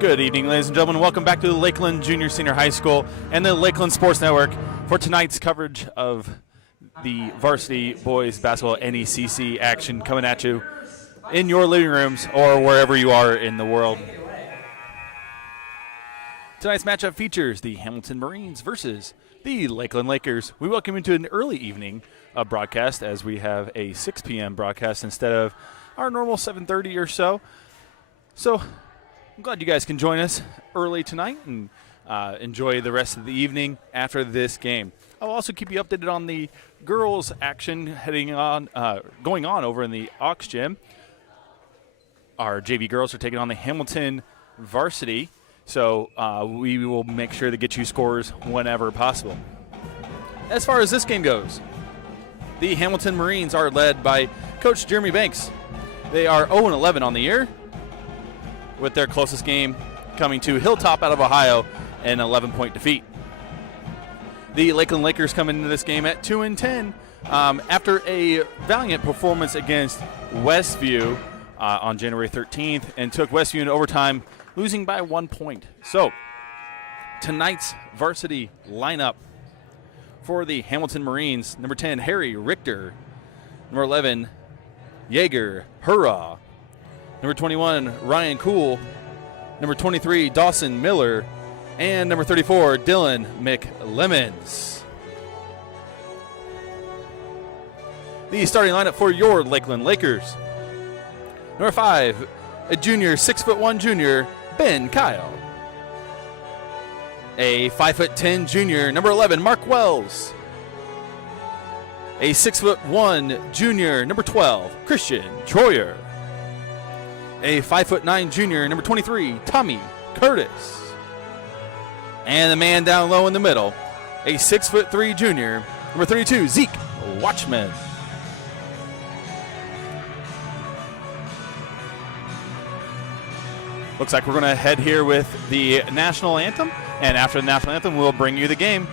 Good evening, ladies and gentlemen. Welcome back to the Lakeland Junior Senior High School and the Lakeland Sports Network for tonight's coverage of the varsity boys basketball NECC action coming at you in your living rooms or wherever you are in the world. Tonight's matchup features the Hamilton Marines versus the Lakeland Lakers. We welcome you to an early evening broadcast as we have a 6 p.m. broadcast instead of our normal 7:30 or so. So I'm glad you guys can join us early tonight and enjoy the rest of the evening after this game. I'll also keep you updated on the girls' action going on over in the Aux Gym. Our JV girls are taking on the Hamilton varsity, so we will make sure to get you scores whenever possible. As far as this game goes, the Hamilton Marines are led by Coach Jeremy Banks. They are 0-11 on the year, with their closest game coming to Hilltop out of Ohio, an 11-point defeat. The Lakeland Lakers come into this game at 2-10 after a valiant performance against Westview on January 13th and took Westview in overtime, losing by 1 point. So tonight's varsity lineup for the Hamilton Marines: number 10, Harry Richter; number 11, Yeager Hurrah; number 21, Ryan Cool; number 23, Dawson Miller; and number 34, Dylan McLemmons. The starting lineup for your Lakeland Lakers: number 5, a junior, 6'1" junior, Ben Kyle; a 5'10" junior, number 11, Mark Wells; a 6'1" junior, number 12, Christian Troyer; a 5'9" junior, number 23, Tommy Curtis; and the man down low in the middle, a 6'3" junior, number 32, Zeke Watchman. Looks like we're going to head here with the national anthem, and after the national anthem, we'll bring you the game.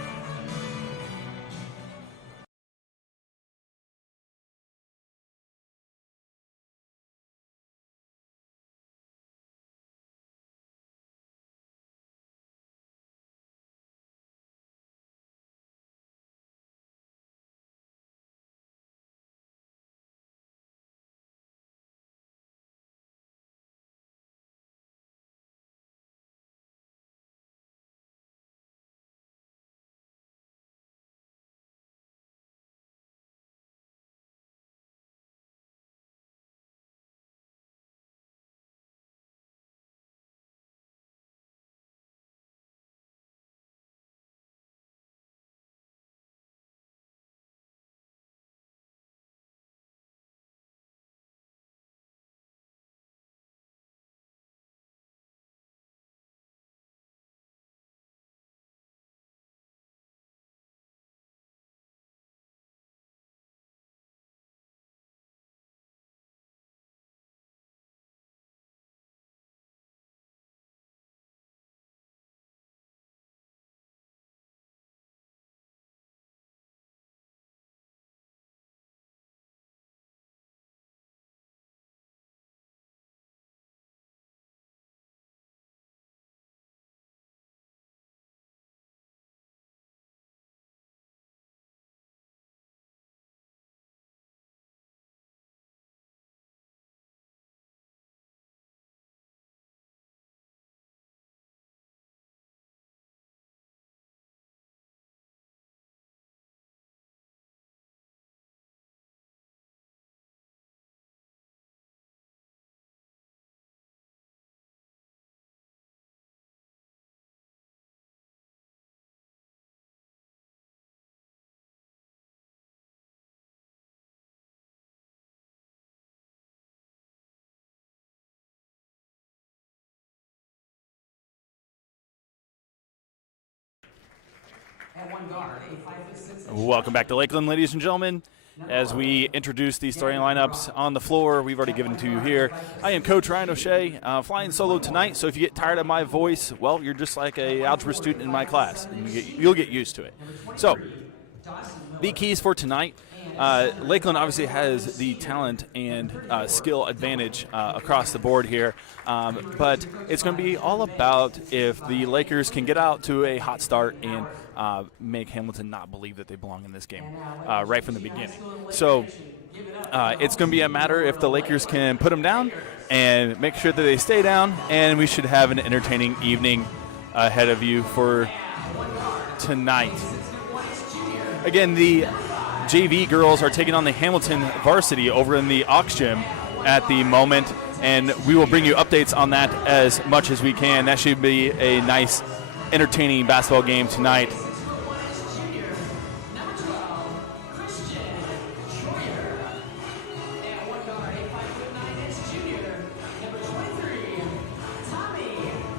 Welcome back to Lakeland, ladies and gentlemen. As we introduce these starting lineups on the floor, we've already given it to you here. I am Coach Ryan O'Shea, flying solo tonight, so if you get tired of my voice, well, you're just like a algebra student in my class, and you'll get used to it. So, the keys for tonight Lakeland obviously has the talent and skill advantage across the board here, but it's going to be all about if the Lakers can get out to a hot start and make Hamilton not believe that they belong in this game right from the beginning. So it's going to be a matter if the Lakers can put them down and make sure that they stay down, and we should have an entertaining evening ahead of you for tonight. Again, the JV girls are taking on the Hamilton varsity over in the Aux Gym at the moment, and we will bring you updates on that as much as we can. That should be a nice, entertaining basketball game tonight.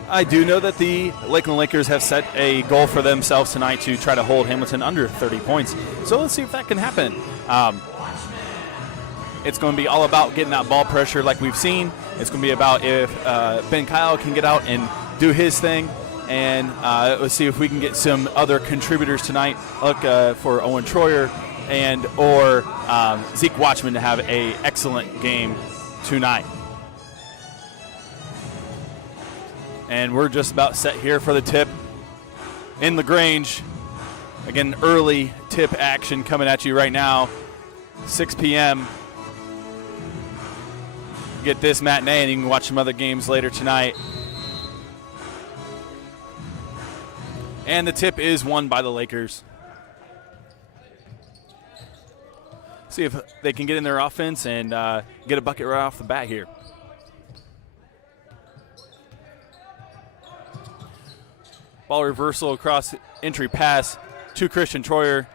I do know that the Lakeland Lakers have set a goal for themselves tonight to try to hold Hamilton under 30 points. So let's see if that can happen. It's going to be all about getting that ball pressure like we've seen. It's going to be about if Ben Kyle can get out and do his thing. And let's see if we can get some other contributors tonight. Look for Owen Troyer and or Zeke Watchman to have an excellent game tonight. And we're just about set here for the tip in LaGrange. Again, early tip action coming at you right now, 6 p.m. Get this matinee, and you can watch some other games later tonight. And the tip is won by the Lakers. See if they can get in their offense and get a bucket right off the bat here. Ball reversal across entry pass to Christian Troyer.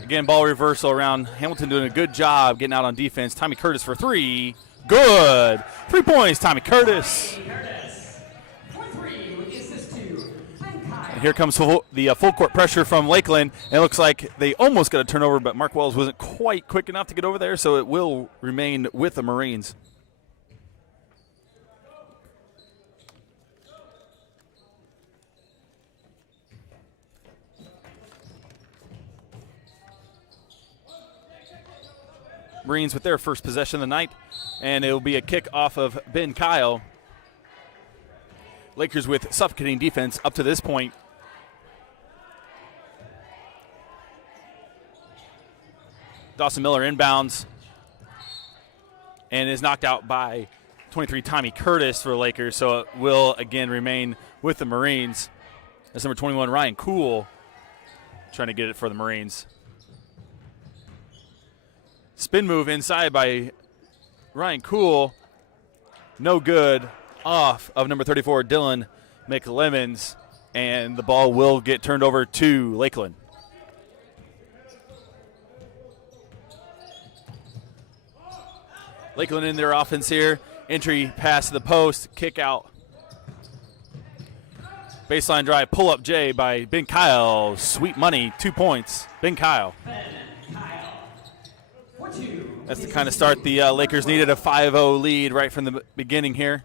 Again, ball reversal around. Hamilton doing a good job getting out on defense. Tommy Curtis for three. Good. 3 points, Tommy Curtis. And here comes the full court pressure from Lakeland. And it looks like they almost got a turnover, but Mark Wells wasn't quite quick enough to get over there, so it will remain with the Marines. Marines with their first possession of the night, and it will be a kick off of Ben Kyle. Lakers with suffocating defense up to this point. Dawson Miller inbounds and is knocked out by 23 Tommy Curtis for the Lakers, so it will again remain with the Marines. That's number 21 Ryan Cool trying to get it for the Marines. Spin move inside by Ryan Cool. No good. Off of number 34, Dylan McLemmons. And the ball will get turned over to Lakeland. Lakeland in their offense here. Entry pass to the post. Kick out. Baseline drive. Pull up J by Ben Kyle. Sweet money. 2 points. Ben Kyle. That's the kind of start the Lakers needed, a 5-0 lead right from the beginning here.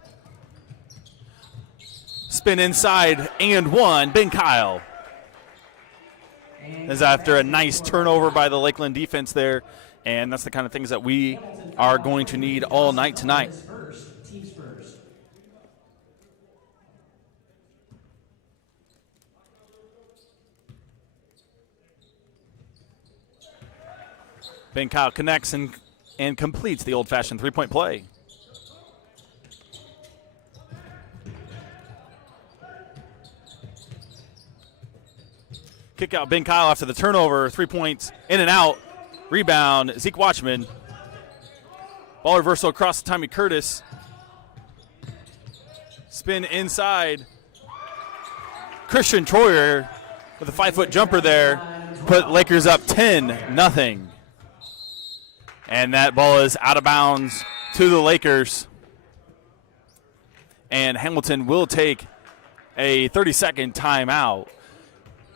Spin inside and one, Ben Kyle. As after a nice turnover by the Lakeland defense there, and that's the kind of things that we are going to need all night tonight. Ben Kyle connects and completes the old-fashioned three-point play. Kick out Ben Kyle after the turnover. 3 points in and out. Rebound, Zeke Watchman. Ball reversal across to Tommy Curtis. Spin inside. Christian Troyer with a 5-foot jumper there. Put Lakers up 10-0. And that ball is out of bounds to the Lakers. And Hamilton will take a 30-second timeout.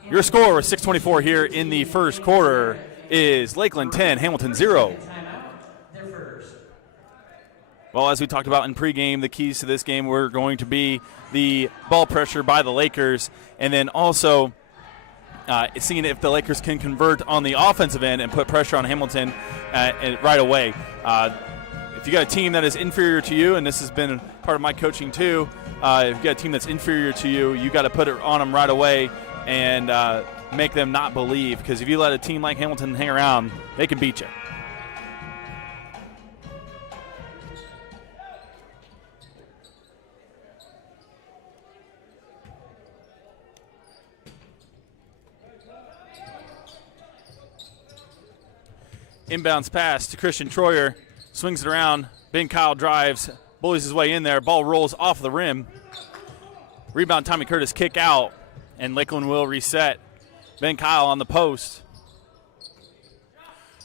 Your score with 6:24 here in the first quarter is Lakeland 10, Hamilton 0. Well, as we talked about in pregame, the keys to this game were going to be the ball pressure by the Lakers, and then also seeing if the Lakers can convert on the offensive end and put pressure on Hamilton right away. If you got a team that is inferior to you, and this has been part of my coaching too, if you got a team that's inferior to you, you got to put it on them right away and make them not believe, because if you let a team like Hamilton hang around, they can beat you. Inbounds pass to Christian Troyer. Swings it around. Ben Kyle drives. Bullies his way in there. Ball rolls off the rim. Rebound, Tommy Curtis kick out. And Lakeland will reset. Ben Kyle on the post.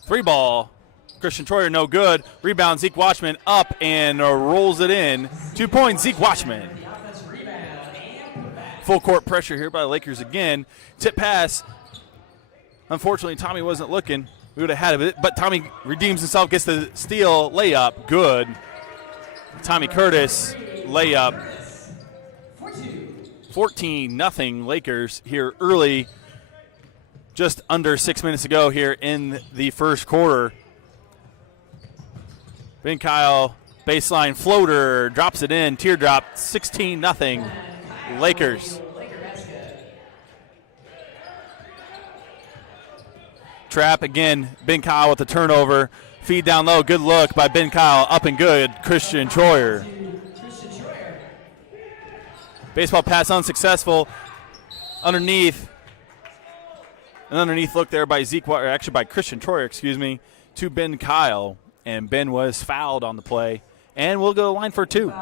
3 ball. Christian Troyer no good. Rebound, Zeke Watchman up and rolls it in. 2 points, Zeke Watchman. Full court pressure here by the Lakers again. Tip pass. Unfortunately, Tommy wasn't looking. We would have had it, but Tommy redeems himself, gets the steal, layup, good. Tommy Curtis, layup. 14-0 Lakers here early, just under 6 minutes to go here in the first quarter. Ben Kyle, baseline floater, drops it in, teardrop, 16-0 Lakers. Trap again, Ben Kyle with the turnover. Feed down low, good look by Ben Kyle, up and good, Christian Troyer. Baseball pass unsuccessful. Underneath. An underneath look there by by Christian Troyer, to Ben Kyle. And Ben was fouled on the play. And we'll go line for 2.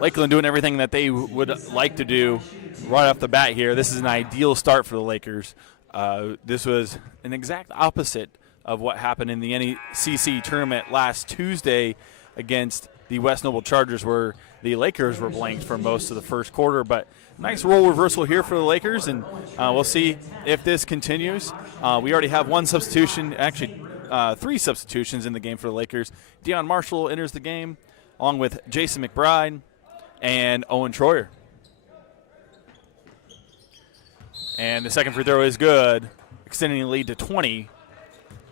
Lakeland doing everything that they would like to do right off the bat here. This is an ideal start for the Lakers. This was an exact opposite of what happened in the NECC tournament last Tuesday against the West Noble Chargers, where the Lakers were blanked for most of the first quarter. But nice role reversal here for the Lakers, and we'll see if this continues. We already have 1 substitution, actually 3 substitutions in the game for the Lakers. Deion Marshall enters the game along with Jason McBride and Owen Troyer. And the second free throw is good, extending the lead to 20.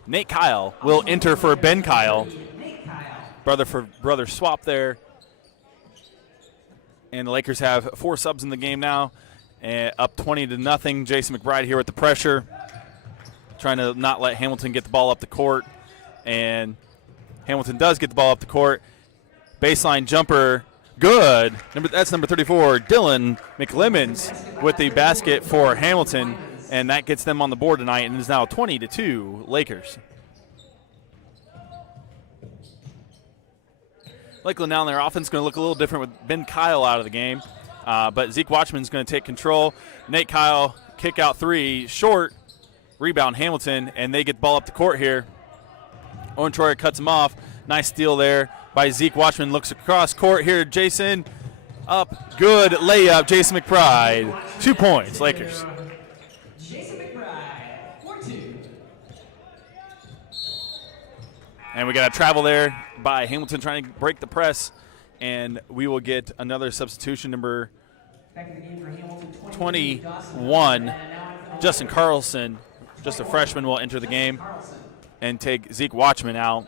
Nate Kyle will enter for Ben Kyle. Brother for brother swap there. And the Lakers have 4 subs in the game now, up 20-0. Jason McBride here with the pressure, trying to not let Hamilton get the ball up the court. And Hamilton does get the ball up the court. Baseline jumper. Good. That's number 34, Dylan McLemmons, with the basket for Hamilton, and that gets them on the board tonight, and it is now 20-2 Lakers. Lakeland now in their offense is going to look a little different with Ben Kyle out of the game, but Zeke Watchman's going to take control. Nate Kyle, kick out 3, short, rebound Hamilton, and they get the ball up the court here. Owen Troyer cuts him off. Nice steal there by Zeke Watchman. Looks across court here. Jason up. Good layup. Jason McBride. 2 points. Lakers. Jason McBride, 4-2. And we got a travel there by Hamilton trying to break the press. And we will get another substitution, number 21. Justin Carlson, just a freshman, will enter the game and take Zeke Watchman out.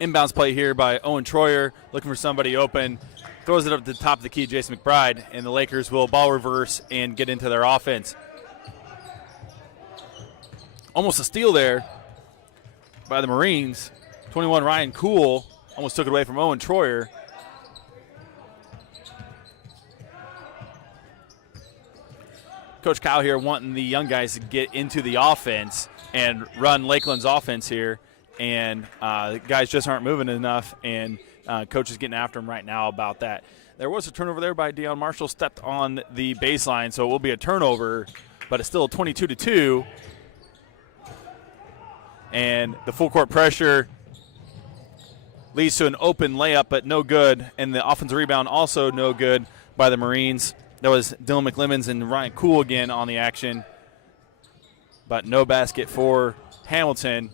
Inbounds play here by Owen Troyer, looking for somebody open. Throws it up to the top of the key, Jason McBride, and the Lakers will ball reverse and get into their offense. Almost a steal there by the Marines. 21, Ryan Kuhl almost took it away from Owen Troyer. Coach Kyle here wanting the young guys to get into the offense and run Lakeland's offense here. And the guys just aren't moving enough, and Coach is getting after him right now about that. There was a turnover there by Deion Marshall, stepped on the baseline, so it will be a turnover, but it's still 22-2. And the full court pressure leads to an open layup, but no good. And the offensive rebound also no good by the Marines. That was Dylan McLemmons and Ryan Cool again on the action. But no basket for Hamilton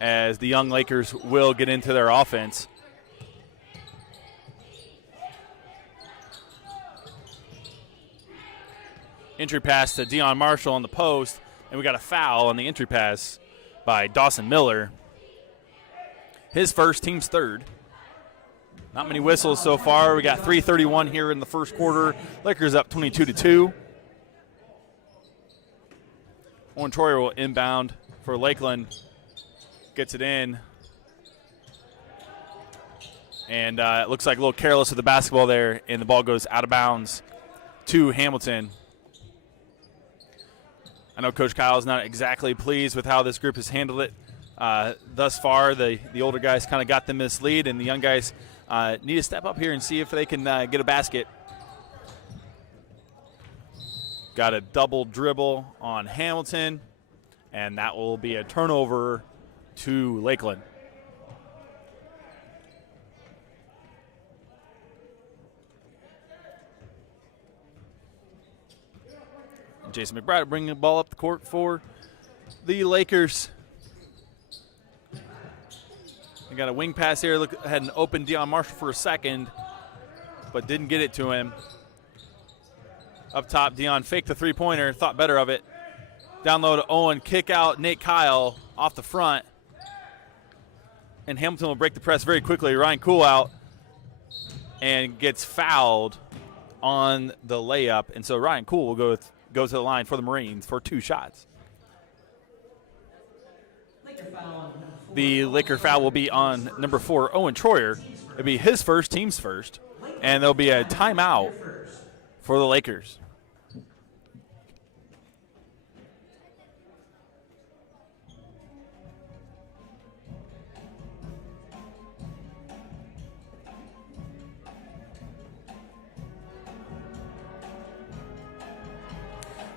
as the young Lakers will get into their offense. Entry pass to Deion Marshall on the post, and we got a foul on the entry pass by Dawson Miller. His first, team's third. Not many whistles so far. We got 3:31 here in the first quarter. Lakers up 22-2. Owen Troyer will inbound for Lakeland. Gets it in. And it looks like a little careless with the basketball there, and the ball goes out of bounds to Hamilton. I know Coach Kyle is not exactly pleased with how this group has handled it thus far. The older guys kind of got them this lead, and the young guys need to step up here and see if they can get a basket. Got a double dribble on Hamilton, and that will be a turnover to Lakeland. Jason McBride bringing the ball up the court for the Lakers. They got a wing pass here. Look, had an open Deion Marshall for a second, but didn't get it to him. Up top, Deion faked the three-pointer, thought better of it. Down low to Owen, kick out Nate Kyle off the front. And Hamilton will break the press very quickly. Ryan Cool out and gets fouled on the layup. And so Ryan Cool will go to the line for the Marines for 2 shots. The Laker foul will be on number 4, Owen Troyer. It'll be his first, team's first. And there'll be a timeout for the Lakers.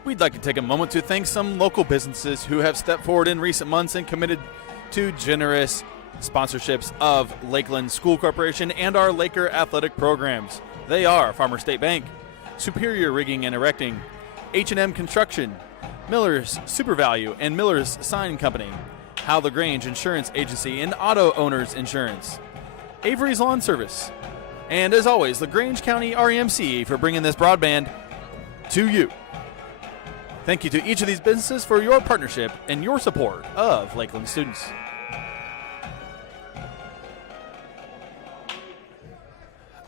We'd like to take a moment to thank some local businesses who have stepped forward in recent months and committed to generous sponsorships of Lakeland School Corporation and our Laker athletic programs. They are Farmer State Bank, Superior Rigging and Erecting, H&M Construction, Miller's SuperValue and Miller's Sign Company, Hal LaGrange Insurance Agency and Auto Owners Insurance, Avery's Lawn Service, and as always, LaGrange County REMC for bringing this broadband to you. Thank you to each of these businesses for your partnership and your support of Lakeland students.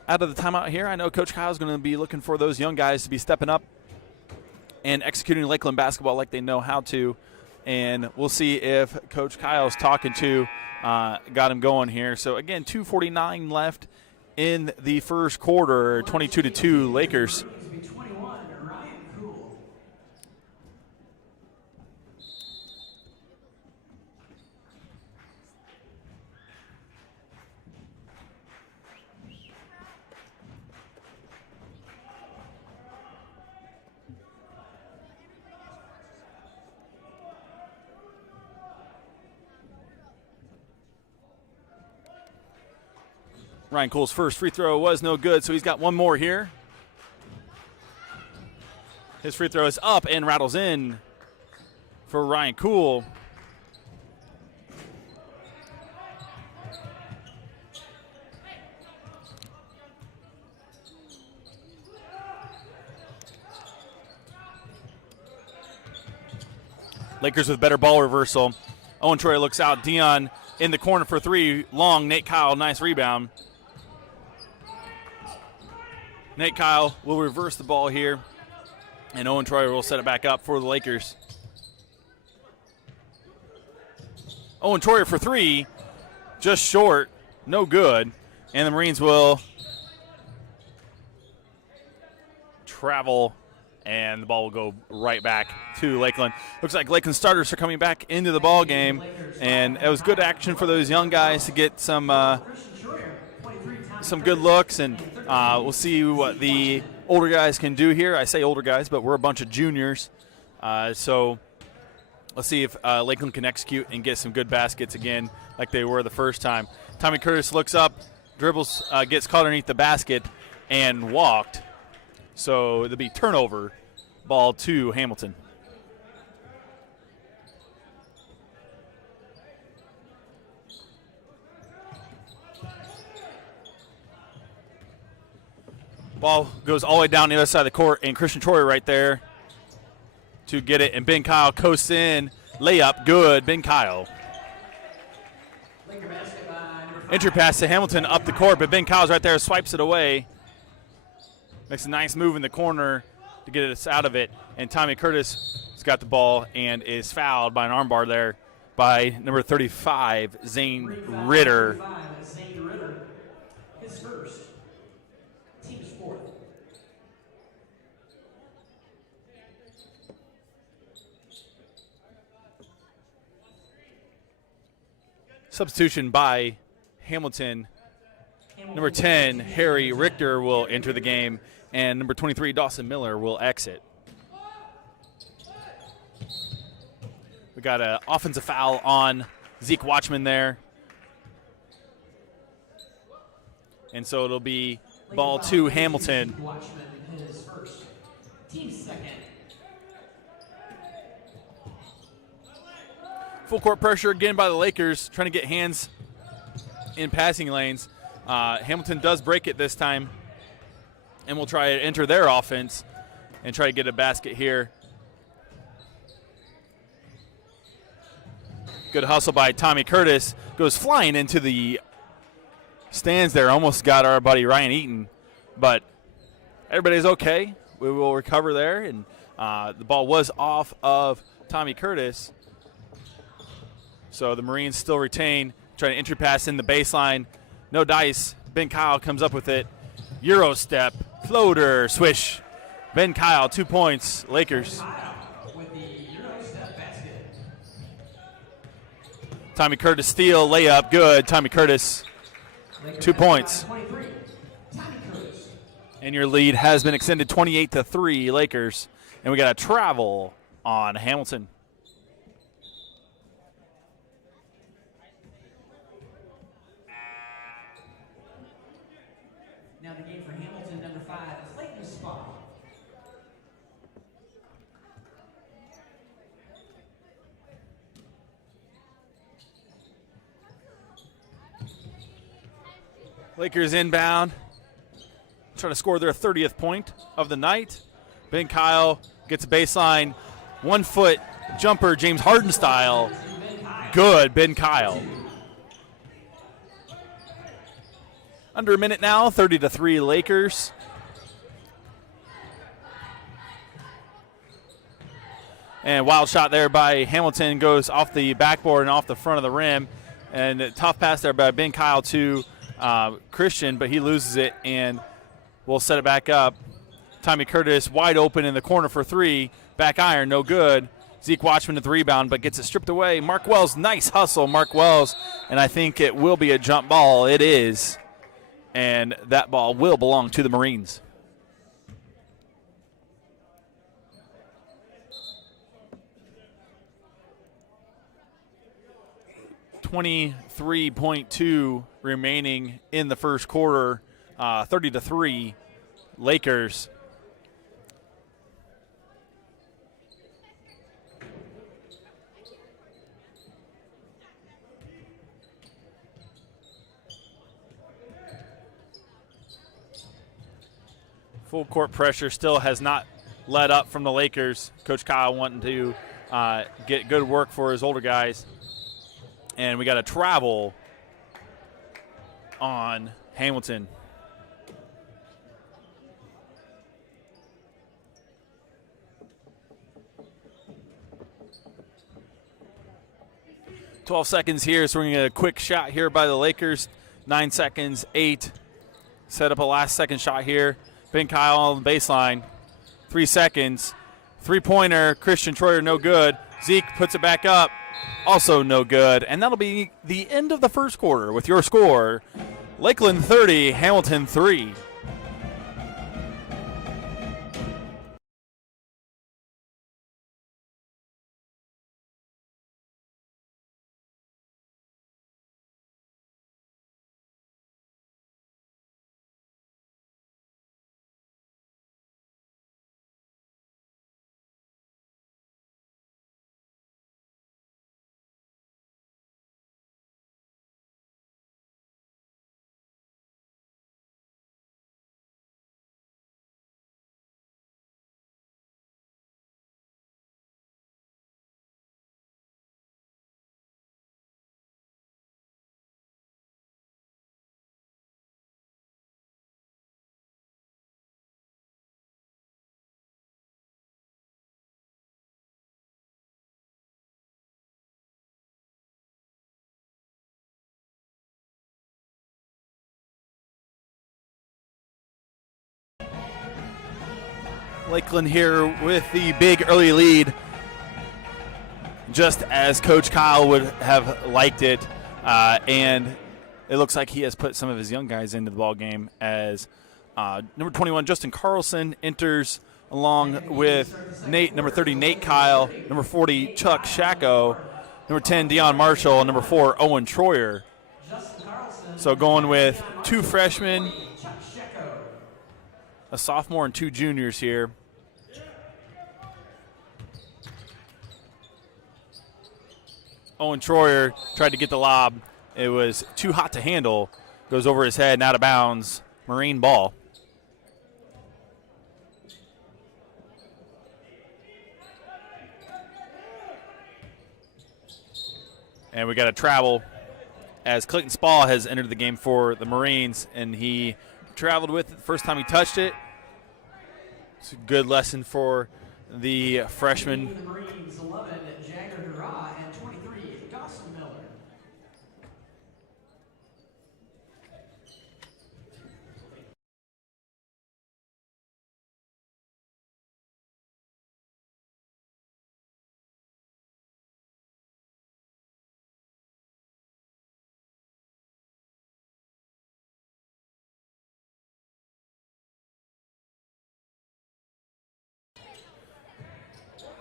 Out of the timeout here, I know Coach Kyle is going to be looking for those young guys to be stepping up and executing Lakeland basketball like they know how to. And we'll see if Coach Kyle's talking to got him going here. So, again, 2:49 left in the first quarter, 22-2 Lakers. Ryan Cole's first free throw was no good, so he's got one more here. His free throw is up and rattles in for Ryan Cool. Lakers with better ball reversal. Owen Troyer looks out. Deion in the corner for 3. Long. Nate Kyle, nice rebound. Nate Kyle will reverse the ball here, and Owen Troyer will set it back up for the Lakers. Owen Troyer for 3, just short, no good, and the Marines will travel, and the ball will go right back to Lakeland. Looks like Lakeland starters are coming back into the ball game, and it was good action for those young guys to get some good looks, and we'll see what the older guys can do here. I say older guys, but we're a bunch of juniors. So let's see if Lakeland can execute and get some good baskets again like they were the first time. Tommy Curtis looks up, dribbles, gets caught underneath the basket, and walked. So it'll be turnover, ball to Hamilton. Ball goes all the way down the other side of the court, and Christian Troyer right there to get it, and Ben Kyle coasts in. Layup, good, Ben Kyle. Entry pass to Hamilton up the court, but Ben Kyle's right there, swipes it away. Makes a nice move in the corner to get us out of it, and Tommy Curtis has got the ball and is fouled by an armbar there by number 35, Zane Ritter. Zane Ritter, his first. Team's fourth. Substitution by Hamilton. Number 10, Harry Richter will enter the game, and number 23, Dawson Miller will exit. We got an offensive foul on Zeke Watchman there. And so it'll be ball to Hamilton. Watchman, his first. Team's second. Full court pressure again by the Lakers, trying to get hands in passing lanes. Hamilton does break it this time, and we'll try to enter their offense and try to get a basket here. Good hustle by Tommy Curtis. Goes flying into the stands there. Almost got our buddy Ryan Eaton, but everybody's okay. We will recover there, and the ball was off of Tommy Curtis. So the Marines still retain, trying to entry pass in the baseline. No dice. Ben Kyle comes up with it. Euro step, floater, swish. Ben Kyle, 2 points, Lakers. With the Euro step basket. Tommy Curtis steal, layup, good. Tommy Curtis, 2 points. 23. Tommy Curtis. And your lead has been extended 28-3, Lakers. And we got a travel on Hamilton. Now the game for Hamilton, number 5, Clayton Spa. Lakers inbound. Trying to score their 30th point of the night. Ben Kyle gets a baseline. 1 foot jumper, James Harden style. Good, Ben Kyle. Under a minute now, 30-3 Lakers. And wild shot there by Hamilton goes off the backboard and off the front of the rim. And a tough pass there by Ben Kyle to Christian, but he loses it, and we'll set it back up. Tommy Curtis wide open in the corner for 3. Back iron, no good. Zeke Watchman with the rebound, but gets it stripped away. Mark Wells, nice hustle, Mark Wells. And I think it will be a jump ball. It is. And that ball will belong to the Marines. .3 remaining in the first quarter. 30-3 Lakers. Full court pressure still has not let up from the Lakers. Coach Kyle wanting to get good work for his older guys. And we got a travel on Hamilton. .12 seconds here, so we're going to get a quick shot here by the Lakers. 9 seconds, 8. Set up a last second shot here. Ben Kyle on the baseline. 3 seconds. Three-pointer, Christian Troyer, no good. Zeke puts it back up. Also no good. And that'll be the end of the first quarter with your score. Lakeland 30, Hamilton 3. Lakeland here with the big early lead, just as Coach Kyle would have liked it. And it looks like he has put some of his young guys into the ball game as number 21, Justin Carlson, enters along with number 30, Nate Kyle, number 40, Chuck Shacko, number 10, Deion Marshall, and number 4, Owen Troyer. So going with 2 freshmen, a sophomore, and 2 juniors here. Owen Troyer tried to get the lob. It was too hot to handle. Goes over his head and out of bounds. Marine ball. And we got a travel as Clayton Spall has entered the game for the Marines, and he traveled with it the first time he touched it. It's a good lesson for the freshman. The Marines, 11, Jagger Hurrah, and 23, Dawson Miller.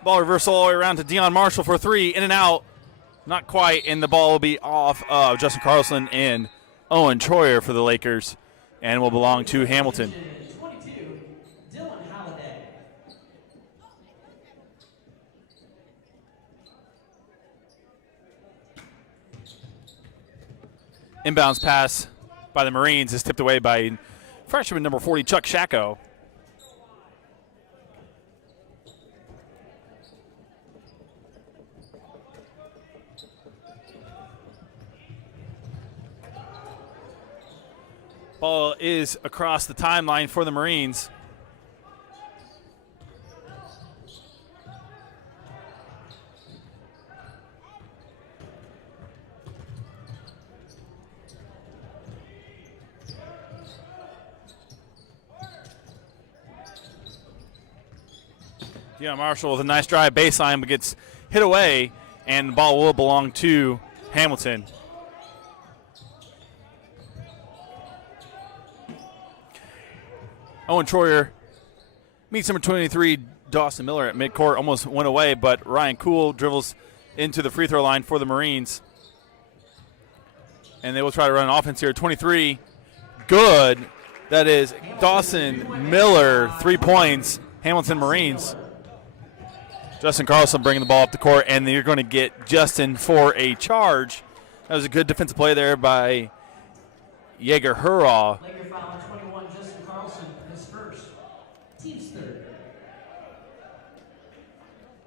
Ball reversal all the way around to Deion Marshall for 3, in and out. Not quite, and the ball will be off of Justin Carlson and Owen Troyer for the Lakers, and will belong to Hamilton. 22, Dylan Halliday. Inbounds pass by the Marines is tipped away by freshman number 40, Chuck Shacko. Ball is across the timeline for the Marines. Yeah, Marshall with a nice drive baseline, but gets hit away, and the ball will belong to Hamilton. Owen Troyer meets number 23, Dawson Miller at midcourt. Almost went away, but Ryan Kuhl dribbles into the free throw line for the Marines. And they will try to run an offense here. 23, good. That is Dawson Miller, 3 points. Hamilton Marines. Justin Carlson bringing the ball up the court, and you're going to get Justin for a charge. That was a good defensive play there by Jaeger Hurrah. Laker foul on 21, Justin Carlson, his first. Team's third.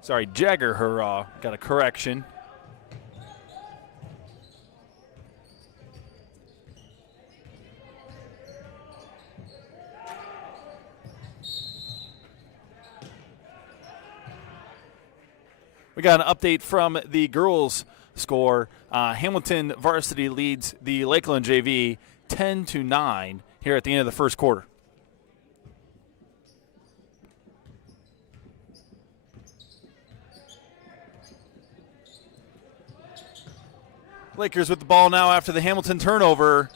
Sorry, Jagger Hurrah. Got a correction. We got an update from the girls' score. Hamilton Varsity leads the Lakeland JV 10-9 here at the end of the first quarter. Lakers with the ball now after the Hamilton turnover,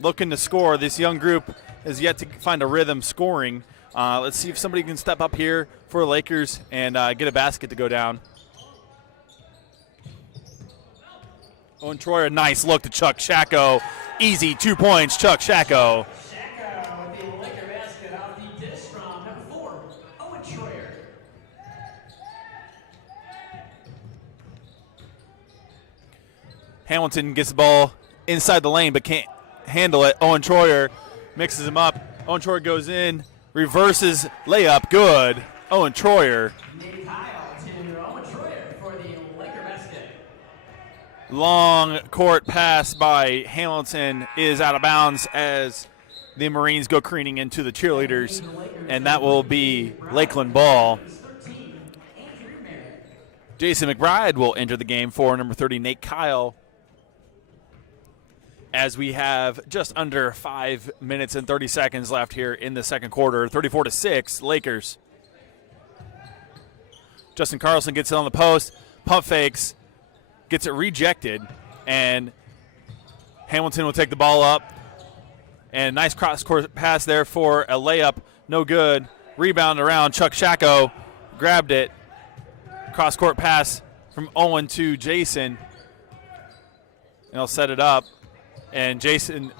looking to score. This young group has yet to find a rhythm scoring. Let's see if somebody can step up here for the Lakers and get a basket to go down. Owen Troyer, a nice look to Chuck Shacko. Easy 2 points, Chuck Shacko. Shacko with the Laker basket off the dish from number 4, Owen Troyer. Hamilton gets the ball inside the lane but can't handle it. Owen Troyer mixes him up. Owen Troyer goes in, reverses layup, good. Owen Troyer. Nate Kyle to Owen Troyer for the Laker basket. Long court pass by Hamilton is out of bounds as the Marines go careening into the cheerleaders, and that will be Lakeland ball. Jason McBride will enter the game for number 30, Nate Kyle. as we have just under 5 minutes and 30 seconds left here in the second quarter. 34-6, Lakers. Justin Carlson gets it on the post, pump fakes, gets it rejected, and Hamilton will take the ball up. And nice cross-court pass there for a layup. No good. Rebound around. Chuck Shacko grabbed it. Cross-court pass from Owen to Jason. And he'll set it up. And Justin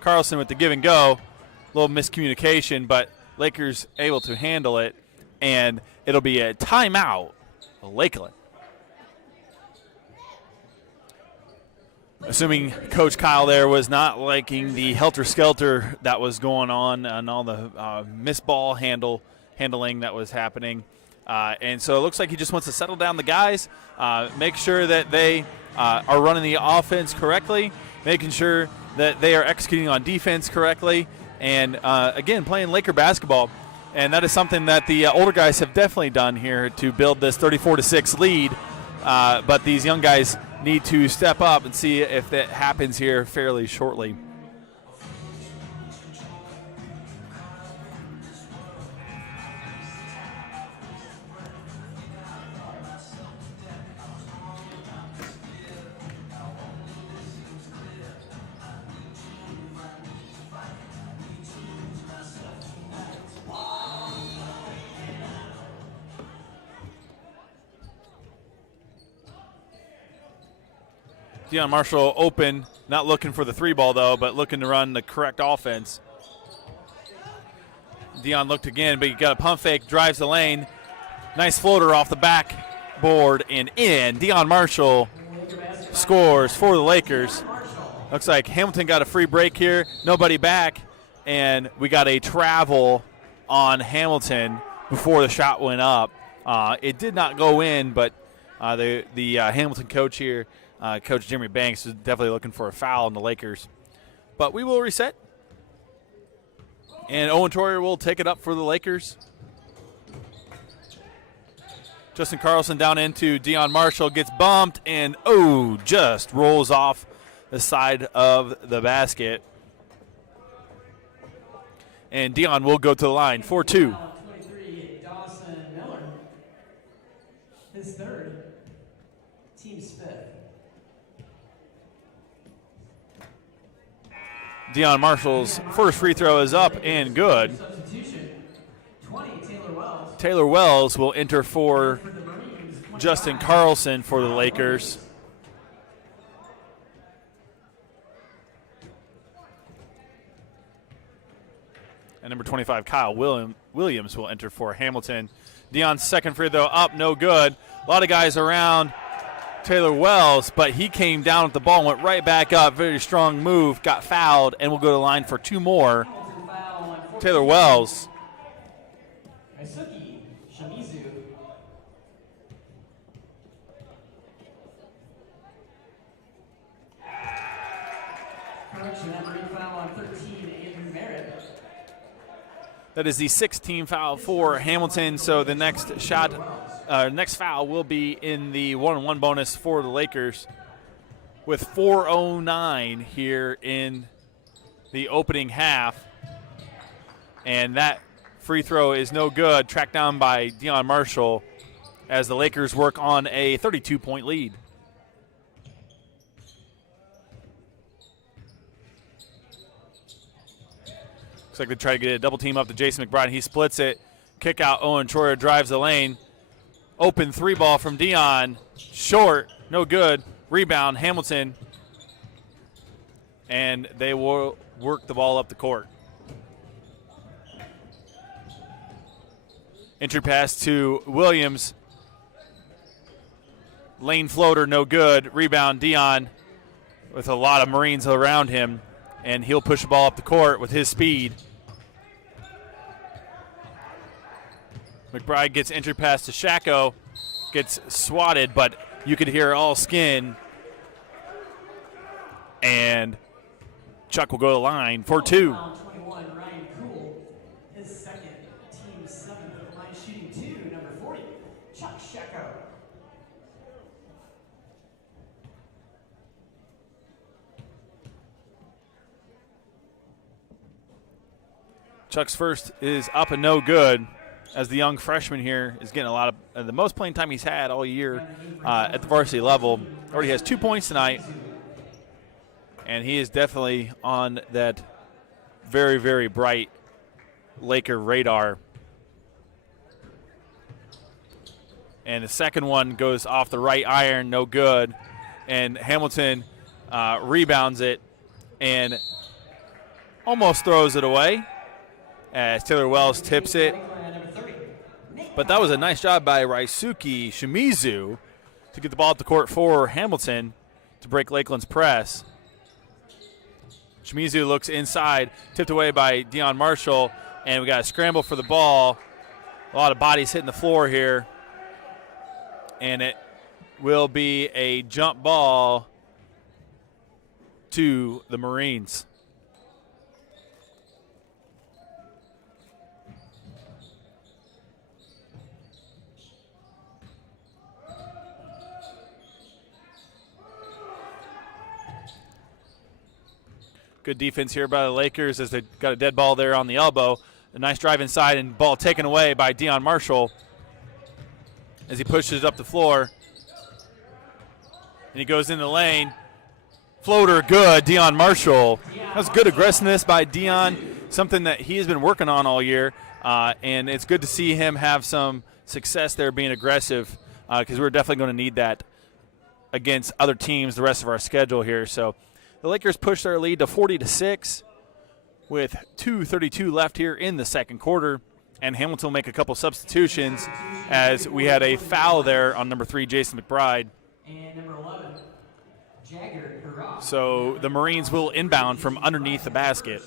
Carlson with the give and go. A little miscommunication, but Lakers able to handle it. And it'll be a timeout for Lakeland. Assuming Coach Kyle there was not liking the helter-skelter that was going on and all the missed ball handling that was happening. And so it looks like he just wants to settle down the guys, make sure that they are running the offense correctly, making sure that they are executing on defense correctly, and, again, playing Laker basketball. And that is something that the older guys have definitely done here to build this 34-6 lead. But these young guys need to step up and see if that happens here fairly shortly. Deion Marshall open, not looking for the three ball though, but looking to run the correct offense. Deion looked again, but he got a pump fake, drives the lane. Nice floater off the backboard and in. Deion Marshall scores for the Lakers. Looks like Hamilton got a free break here, nobody back, and we got a travel on Hamilton before the shot went up. It did not go in, but the Hamilton coach here, Coach Jeremy Banks, is definitely looking for a foul on the Lakers. But we will reset. And Owen Troyer will take it up for the Lakers. Justin Carlson down into Deion Marshall, gets bumped, and just rolls off the side of the basket. And Deion will go to the line, 4-2. 23, Dawson Miller. His third. Team's fifth. Deion Marshall's first free throw is up and good. Substitution. 20, Taylor Wells. Taylor Wells will enter for Justin Carlson for the Lakers. And number 25, Kyle Williams, will enter for Hamilton. Deion's second free throw up, no good. A lot of guys around Taylor Wells, but he came down with the ball and went right back up. Very strong move, got fouled, and will go to the line for two more. Taylor Wells. Isuki Shimizu. Correction, that marine foul on 13, Andrew Merritt. That is the 16th foul for Hamilton. So the next next foul will be in the 1-on-1 bonus for the Lakers with 4:09 here in the opening half. And that free throw is no good, tracked down by Deion Marshall as the Lakers work on a 32-point lead. Looks like they try to get a double team up to Jason McBride. He splits it. Kick out. Owen Troyer drives the lane. Open three ball from Deion. Short. No good. Rebound. Hamilton. And they will work the ball up the court. Entry pass to Williams. Lane floater. No good. Rebound. Deion with a lot of Marines around him. And he'll push the ball up the court with his speed. McBride gets entry pass to Shacko. Gets swatted, but you could hear all skin. And Chuck will go to the line for two. 21, Ryan Cool. His second, team seventh at the line, shooting two, number 40, Chuck Shacko. Chuck's first is up and no good, as the young freshman here is getting a lot of the most playing time he's had all year at the varsity level. Already has 2 points tonight, and he is definitely on that very, very bright Laker radar. And the second one goes off the right iron, no good. And Hamilton rebounds it and almost throws it away as Taylor Wells tips it. But that was a nice job by Raisuke Shimizu to get the ball up the court for Hamilton to break Lakeland's press. Shimizu looks inside, tipped away by Deion Marshall, and we got a scramble for the ball. A lot of bodies hitting the floor here. And it will be a jump ball to the Marines. Good defense here by the Lakers as they got a dead ball there on the elbow. A nice drive inside and ball taken away by Deion Marshall as he pushes it up the floor. And he goes in the lane. Floater good, Deion Marshall. That was good aggressiveness by Deion, something that he has been working on all year. And it's good to see him have some success there being aggressive because we're definitely going to need that against other teams the rest of our schedule here. So the Lakers push their lead to 40-6 with 2:32 left here in the second quarter. And Hamilton will make a couple substitutions as we had a foul there on number 3, Jason McBride. And number 11, Jagger Hurrah. So the Marines will inbound from underneath the basket.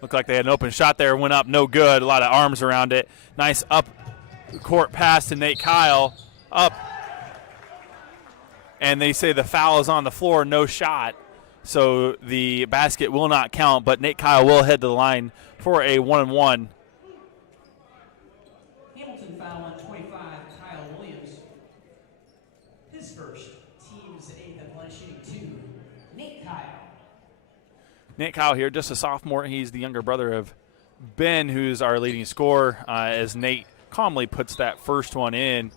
Looked like they had an open shot there, went up, no good. A lot of arms around it. Nice up court pass to Nate Kyle. Up. And they say the foul is on the floor, no shot. So the basket will not count, but Nate Kyle will head to the line for a 1-and-1. Hamilton foul on 25, Kyle Williams. His first, team's 8th at line shooting 2, Nate Kyle. Nate Kyle here, just a sophomore. He's the younger brother of Ben, who's our leading scorer, as Nate calmly puts that first one in.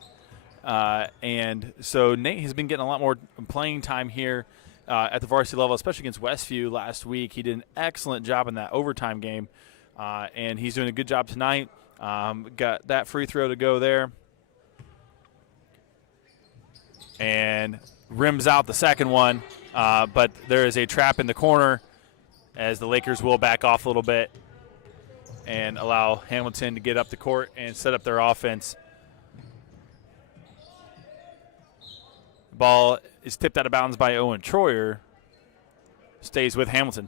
And so Nate has been getting a lot more playing time here at the varsity level, especially against Westview last week. He did an excellent job in that overtime game, and he's doing a good job tonight. Got that free throw to go there. And rims out the second one, but there is a trap in the corner as the Lakers will back off a little bit and allow Hamilton to get up the court and set up their offense. Ball is tipped out of bounds by Owen Troyer. Stays with Hamilton.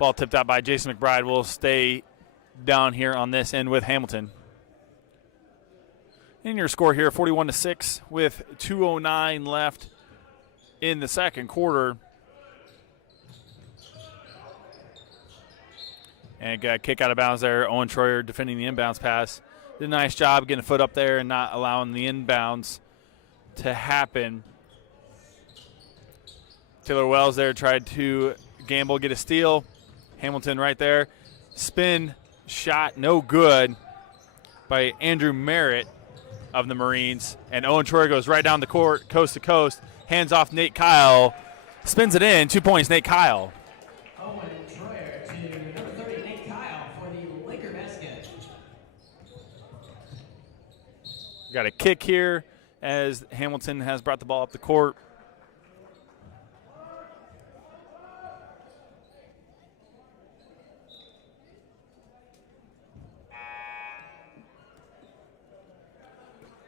Ball tipped out by Jason McBride. Will stay down here on this end with Hamilton. And your score here, 41-6 with 2:09 left in the second quarter. And got a kick out of bounds there. Owen Troyer defending the inbounds pass. Did a nice job getting a foot up there and not allowing the inbounds to happen. Taylor Wells there tried to gamble, get a steal. Hamilton right there. Spin shot, no good by Andrew Merritt of the Marines. And Owen Troyer goes right down the court, coast to coast. Hands off Nate Kyle. Spins it in. 2 points, Nate Kyle. Owen Troyer to number 30, Nate Kyle for the Laker basket. Got a kick here as Hamilton has brought the ball up the court.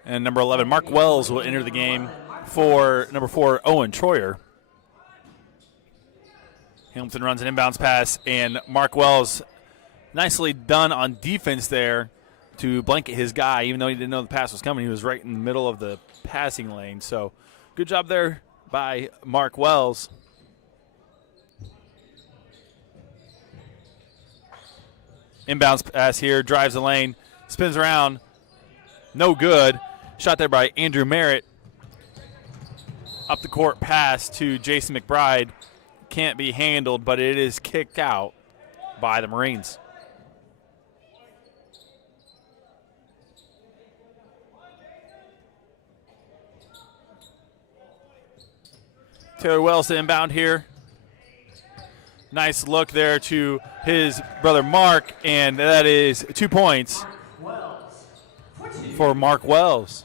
And number 11, Mark Wells, will enter the game for number 4, Owen Troyer. Hamilton runs an inbounds pass, and Mark Wells, nicely done on defense there to blanket his guy. Even though he didn't know the pass was coming, he was right in the middle of the passing lane. So good job there by Mark Wells. Inbounds pass here, drives the lane, spins around. No good. Shot there by Andrew Merritt. Up the court pass to Jason McBride. Can't be handled, but it is kicked out by the Marines. Taylor Wells to inbound here. Nice look there to his brother Mark, and that is 2 points for Mark Wells.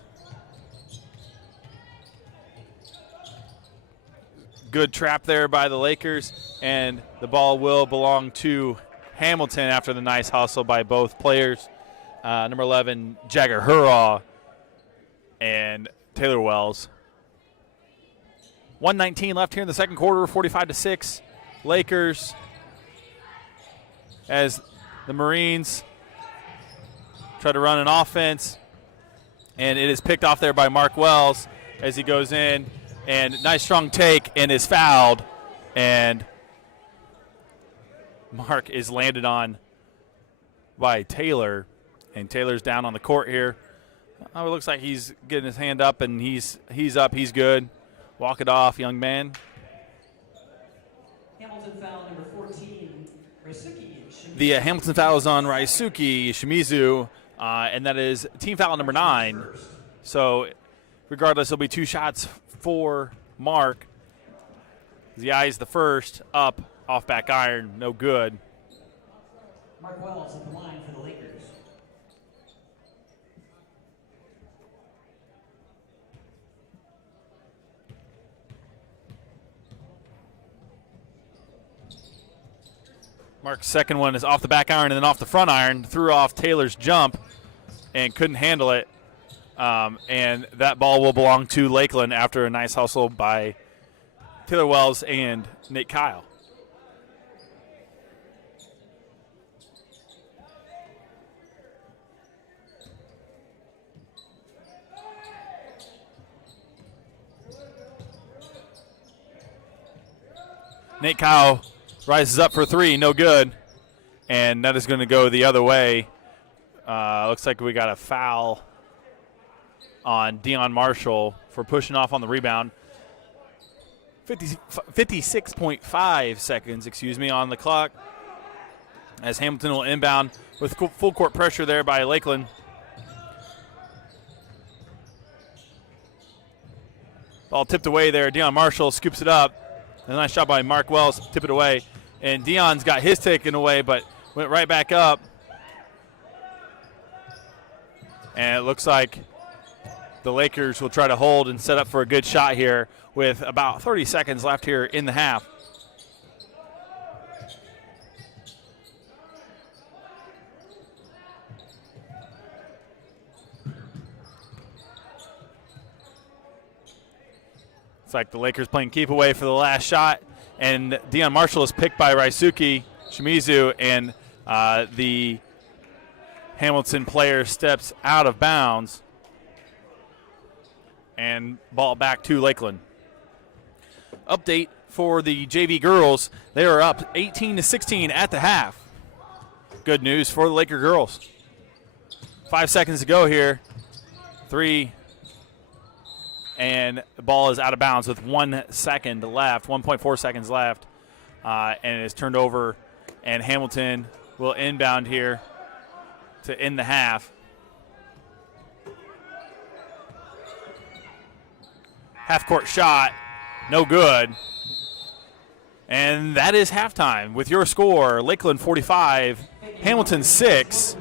Good trap there by the Lakers, and the ball will belong to Hamilton after the nice hustle by both players. Number 11, Jagger Hurrah, and Taylor Wells. 1:19 left here in the second quarter, 45-6. Lakers, as the Marines try to run an offense, and it is picked off there by Mark Wells as he goes in, and nice strong take, and is fouled, and Mark is landed on by Taylor, and Taylor's down on the court here. It looks like he's getting his hand up, and he's up, he's good. Walk it off, young man. Hamilton foul number 14, Raisuke Shimizu. The Hamilton foul is on Raisuke Shimizu, and that is team foul number 9. So regardless, it'll be 2 shots for Mark. The eye is the first, up, off back iron, no good. Mark Wells at the line for the Lakers. Mark's second one is off the back iron and then off the front iron. Threw off Taylor's jump and couldn't handle it. And that ball will belong to Lakeland after a nice hustle by Taylor Wells and Nate Kyle. Nate Kyle rises up for 3, no good. And that is going to go the other way. Looks like we got a foul on Dion Marshall for pushing off on the rebound. 56.5 seconds, on the clock. As Hamilton will inbound with full court pressure there by Lakeland. Ball tipped away there. Dion Marshall scoops it up. A nice shot by Mark Wells, tip it away. And Dion's got his taken away, but went right back up. And it looks like the Lakers will try to hold and set up for a good shot here with about 30 seconds left here in the half. It's like the Lakers playing keep away for the last shot, and Dion Marshall is picked by Raisuke Shimizu, and the Hamilton player steps out of bounds, and ball back to Lakeland. Update for the JV girls. They are up 18-16 at the half. Good news for the Laker girls. 5 seconds to go here. 3, and the ball is out of bounds with 1 second left, 1.4 seconds left, and it is turned over, and Hamilton will inbound here to end the half. Half-court shot, no good. And that is halftime with your score, Lakeland 45, Hamilton 6.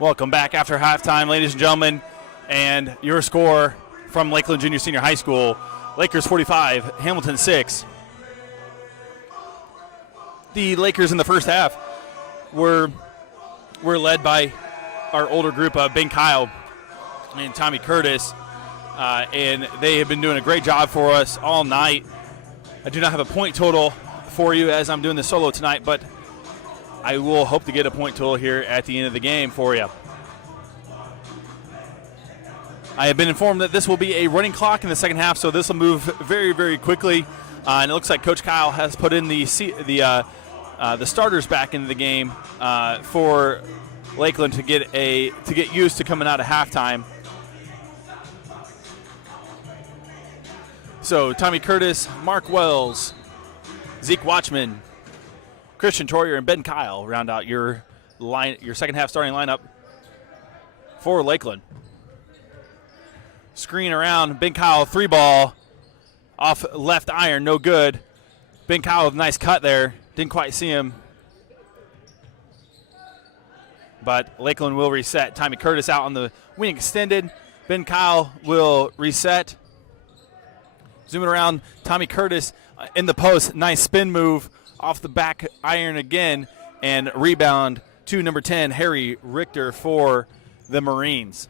Welcome back after halftime, ladies and gentlemen. And your score from Lakeland Junior Senior High School, Lakers 45, Hamilton 6. The Lakers in the first half were led by our older group of Ben Kyle and Tommy Curtis, and they have been doing a great job for us all night. I do not have a point total for you as I'm doing the solo tonight, but I will hope to get a point total here at the end of the game for you. I have been informed that this will be a running clock in the second half, so this will move very, very quickly. And it looks like Coach Kyle has put in the starters back into the game for Lakeland to get used to coming out of halftime. So Tommy Curtis, Mark Wells, Zeke Watchman, Christian Troyer, and Ben Kyle round out your second half starting lineup for Lakeland. Screen around, Ben Kyle, 3-ball, off left iron, no good. Ben Kyle with a nice cut there, didn't quite see him. But Lakeland will reset. Tommy Curtis out on the wing extended. Ben Kyle will reset. Zooming around, Tommy Curtis in the post, nice spin move off the back iron again, and rebound to number 10, Harry Richter for the Marines.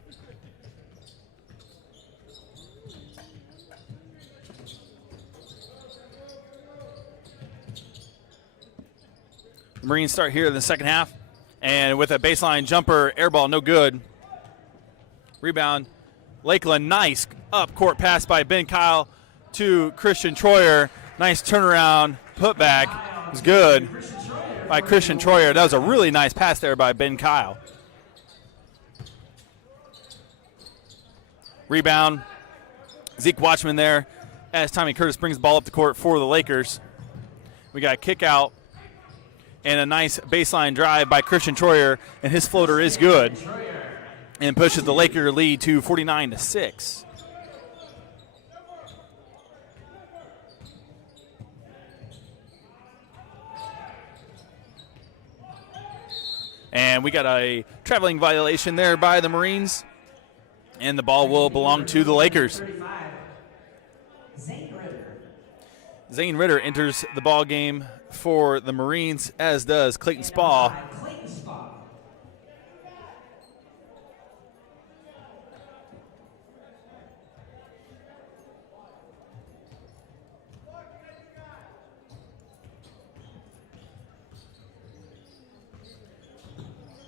The Marines start here in the second half, and with a baseline jumper, air ball, no good. Rebound, Lakeland, nice up court pass by Ben Kyle to Christian Troyer. Nice turnaround, putback, was good by Christian Troyer. That was a really nice pass there by Ben Kyle. Rebound, Zeke Watchman there as Tommy Curtis brings the ball up the court for the Lakers. We got a kick out and a nice baseline drive by Christian Troyer, and his floater is good and pushes the Laker lead to 49-6. And we got a traveling violation there by the Marines, and the ball will belong to the Lakers. Zane Ritter enters the ball game for the Marines, as does Clayton Spall.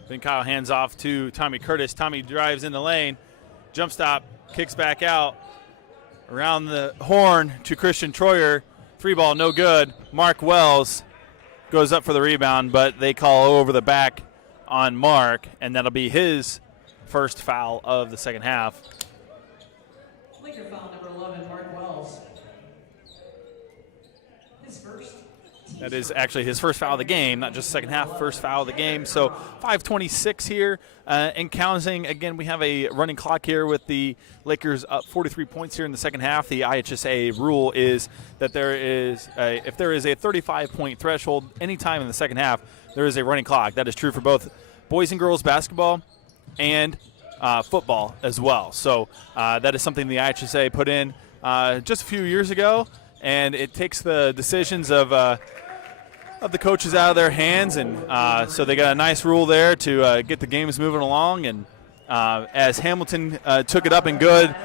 Ben Kyle hands off to Tommy Curtis. Tommy drives in the lane, jump stop, kicks back out, around the horn to Christian Troyer. 3-ball, no good. Mark Wells goes up for the rebound, but they call over the back on Mark, and that'll be his first foul of the second half. Laker foul number 11, Mark Wells. His first. That is actually his first foul of the game, not just second half, first foul of the game. So 5:26 here and counting. Again, we have a running clock here with the Lakers up 43 points here in the second half. The IHSA rule is that if there is a 35-point threshold anytime in the second half, there is a running clock. That is true for both boys and girls basketball and football as well. So that is something the IHSA put in just a few years ago, and it takes the decisions of the coaches out of their hands, and so they got a nice rule there to get the games moving along. And as Hamilton took it up and good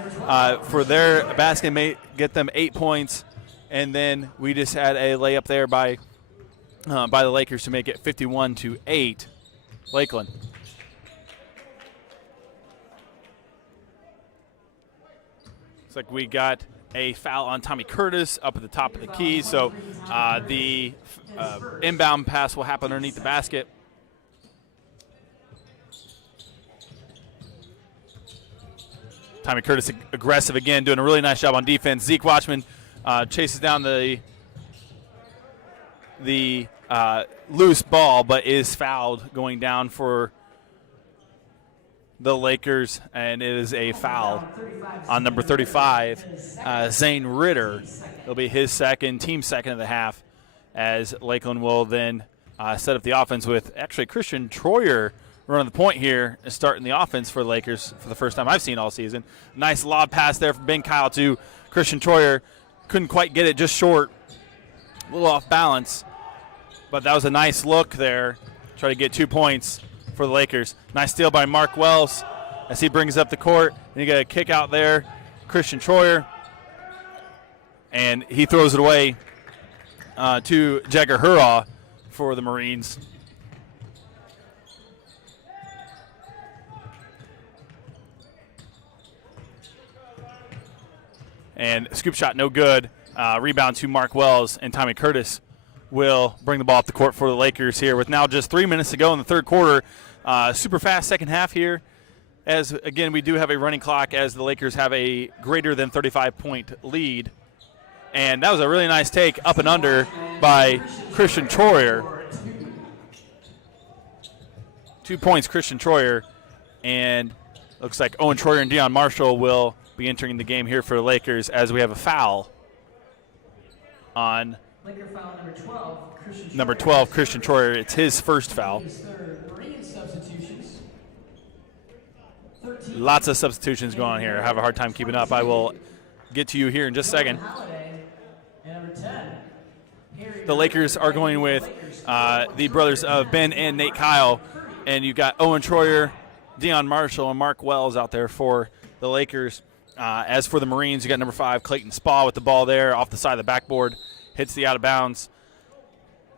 for their basket, get them 8 points, and then we just had a layup there by the Lakers to make it 51-8, Lakeland. Looks like we got a foul on Tommy Curtis up at the top of the key, so the inbound pass will happen underneath the basket. Tommy Curtis aggressive again, doing a really nice job on defense. Zeke Watchman chases down the loose ball, but is fouled going down for the Lakers, and it is a foul on number 35, Zane Ritter. It'll be his team second of the half, as Lakeland will then set up the offense with actually Christian Troyer running the point here and starting the offense for the Lakers for the first time I've seen all season. Nice lob pass there from Ben Kyle to Christian Troyer. Couldn't quite get it, just short. A little off balance. But that was a nice look there. Try to get 2 points for the Lakers. Nice steal by Mark Wells as he brings up the court. And you got a kick out there. Christian Troyer. And he throws it away to Jagger Hurrah for the Marines. And scoop shot no good. Rebound to Mark Wells, and Tommy Curtis will bring the ball up the court for the Lakers here with now just 3 minutes to go in the third quarter. Super fast second half here. As, again, we do have a running clock as the Lakers have a greater than 35-point lead. And that was a really nice take up and under by Christian Troyer. 2 points, Christian Troyer. And looks like Owen Troyer and Deion Marshall will be entering the game here for the Lakers as we have a foul on Laker foul number 12, Christian Troyer. Number 12, Christian Troyer. It's his first foul. Marine substitutions. Lots of substitutions going on here. I have a hard time keeping up. I will get to you here in just a second. The Lakers are going with the brothers of Ben and Nate Kyle. And you've got Owen Troyer, Deion Marshall, and Mark Wells out there for the Lakers. As for the Marines, you got number 5, Clayton Spa with the ball there off the side of the backboard. Hits the out of bounds.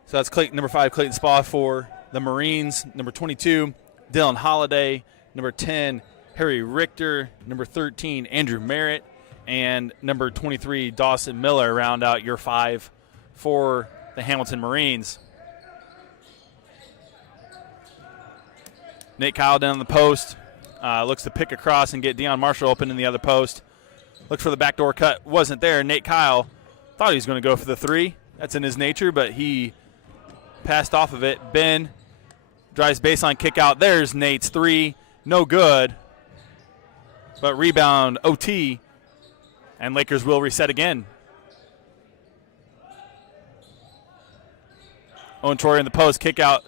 So that's number 5, Clayton Spa for the Marines. Number 22, Dylan Holiday. Number 10, Harry Richter. Number 13, Andrew Merritt. And number 23, Dawson Miller round out your 5 for the Hamilton Marines. Nate Kyle down the post. Looks to pick across and get Deion Marshall open in the other post. Looks for the backdoor cut. Wasn't there. Nate Kyle thought he was going to go for the 3. That's in his nature, but he passed off of it. Ben drives baseline kick out. There's Nate's 3. No good. But rebound OT. And Lakers will reset again. Owen Troyer in the post. Kick out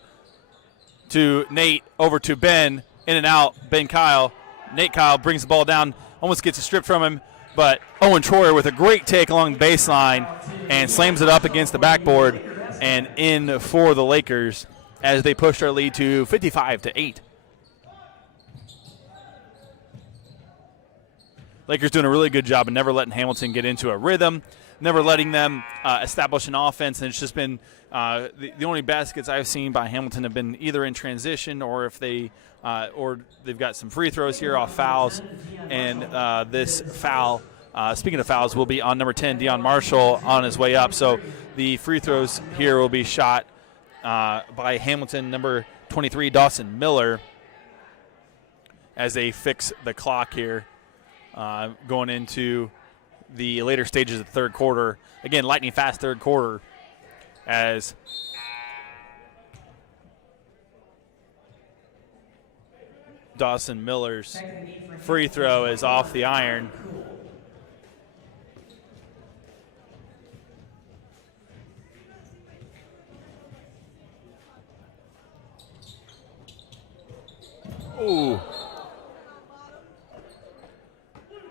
to Nate. Over to Ben. In and out. Ben Kyle. Nate Kyle brings the ball down. Almost gets a strip from him. But Owen Troyer with a great take along the baseline and slams it up against the backboard and in for the Lakers as they push their lead to 55-8. Lakers doing a really good job of never letting Hamilton get into a rhythm, never letting them establish an offense, and it's just been the only baskets I've seen by Hamilton have been either in transition or if they've got some free throws here off fouls, and this foul, speaking of fouls, will be on number 10, Deion Marshall, on his way up. So the free throws here will be shot by Hamilton, number 23, Dawson Miller, as they fix the clock here going into the later stages of the third quarter. Again, lightning fast third quarter as Dawson Miller's free throw is off the iron. Ooh.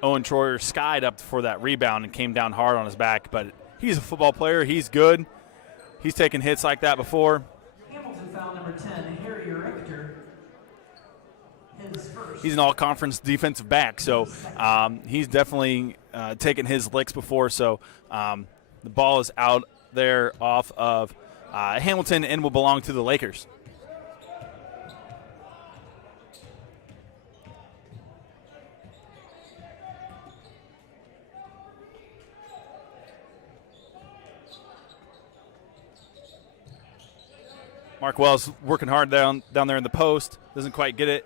Owen Troyer skied up for that rebound and came down hard on his back, but he's a football player. He's good. He's taken hits like that before. Hamilton foul number 10, Harry Richter. He's an all-conference defensive back, so he's definitely taken his licks before. So the ball is out there off of Hamilton and will belong to the Lakers. Mark Wells working hard down there in the post. Doesn't quite get it.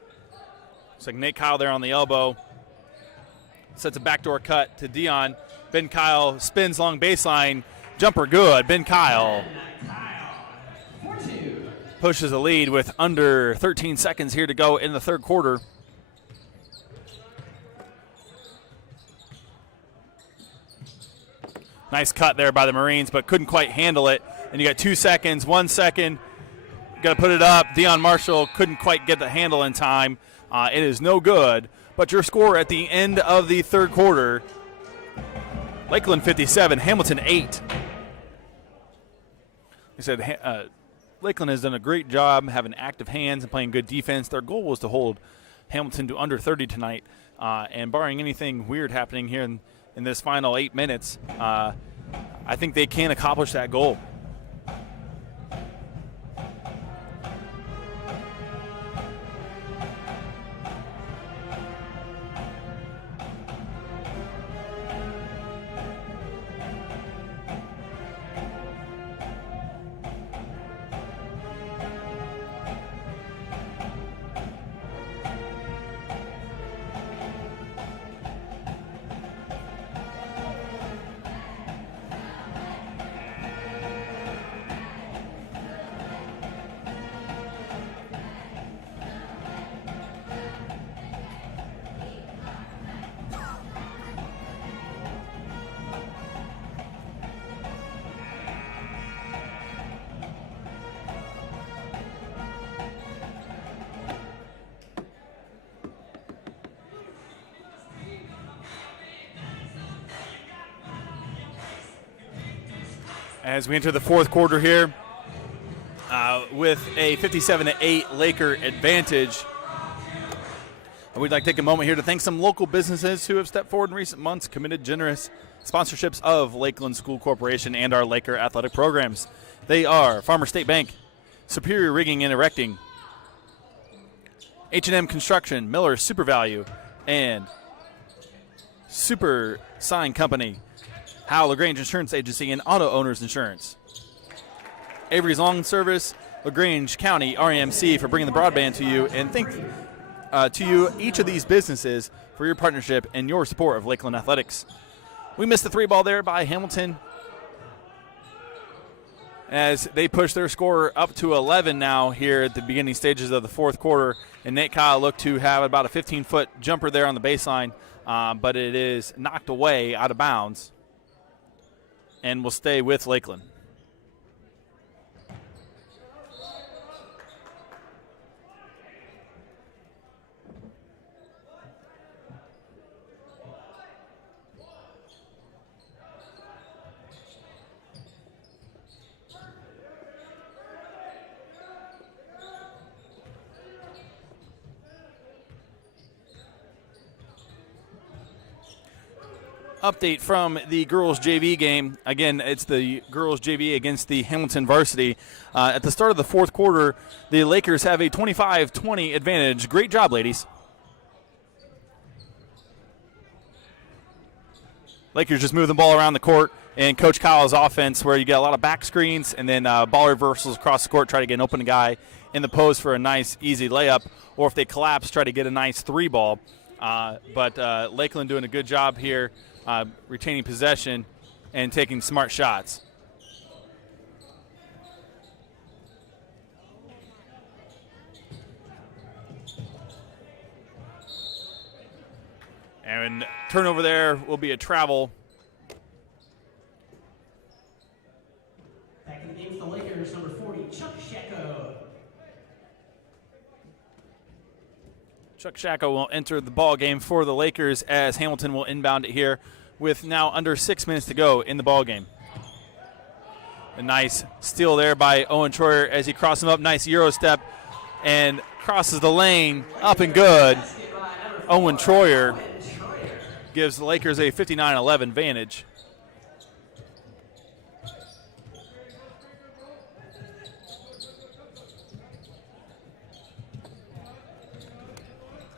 Looks like Nate Kyle there on the elbow. Sets a backdoor cut to Deion. Ben Kyle spins along baseline. Jumper good. Ben Kyle pushes the lead with under 13 seconds here to go in the third quarter. Nice cut there by the Marines, but couldn't quite handle it. And you got 2 seconds, 1 second. Got to put it up. Deion Marshall couldn't quite get the handle in time. It is no good. But your score at the end of the third quarter, Lakeland 57, Hamilton 8. I said Lakeland has done a great job having active hands and playing good defense. Their goal was to hold Hamilton to under 30 tonight. And barring anything weird happening here in this final 8 minutes, I think they can accomplish that goal. As we enter the fourth quarter here, with a 57-8 Laker advantage, we'd like to take a moment here to thank some local businesses who have stepped forward in recent months, committed generous sponsorships of Lakeland School Corporation and our Laker athletic programs. They are Farmer State Bank, Superior Rigging and Erecting, H&M Construction, Miller Super Value, and Super Sign Company, Howell LaGrange Insurance Agency, and Auto Owners Insurance. Avery's Lawn Service, LaGrange County REMC for bringing the broadband to you, and thank to you, each of these businesses, for your partnership and your support of Lakeland Athletics. We missed the three ball there by Hamilton as they push their score up to 11 now here at the beginning stages of the fourth quarter, and Nate Kyle looked to have about a 15-foot jumper there on the baseline, but it is knocked away out of bounds and will stay with Lakeland. Update from the girls JV game. Again, it's the girls JV against the Hamilton varsity. At the start of the fourth quarter, the Lakers have a 25-20 advantage. Great job, ladies. Lakers just move the ball around the court, and Coach Kyle's offense, where you get a lot of back screens and then ball reversals across the court, try to get an open guy in the post for a nice, easy layup, or if they collapse, try to get a nice three ball. But Lakeland doing a good job here, retaining possession and taking smart shots. And turnover there will be a travel. Back in the game for the Lakers, number 40, Chuck Shacko. Chuck Shacko will enter the ball game for the Lakers as Hamilton will inbound it here with now under 6 minutes to go in the ball game. A nice steal there by Owen Troyer as he crosses him up. Nice Euro step and crosses the lane up and good. Owen Troyer gives the Lakers a 59-11 advantage.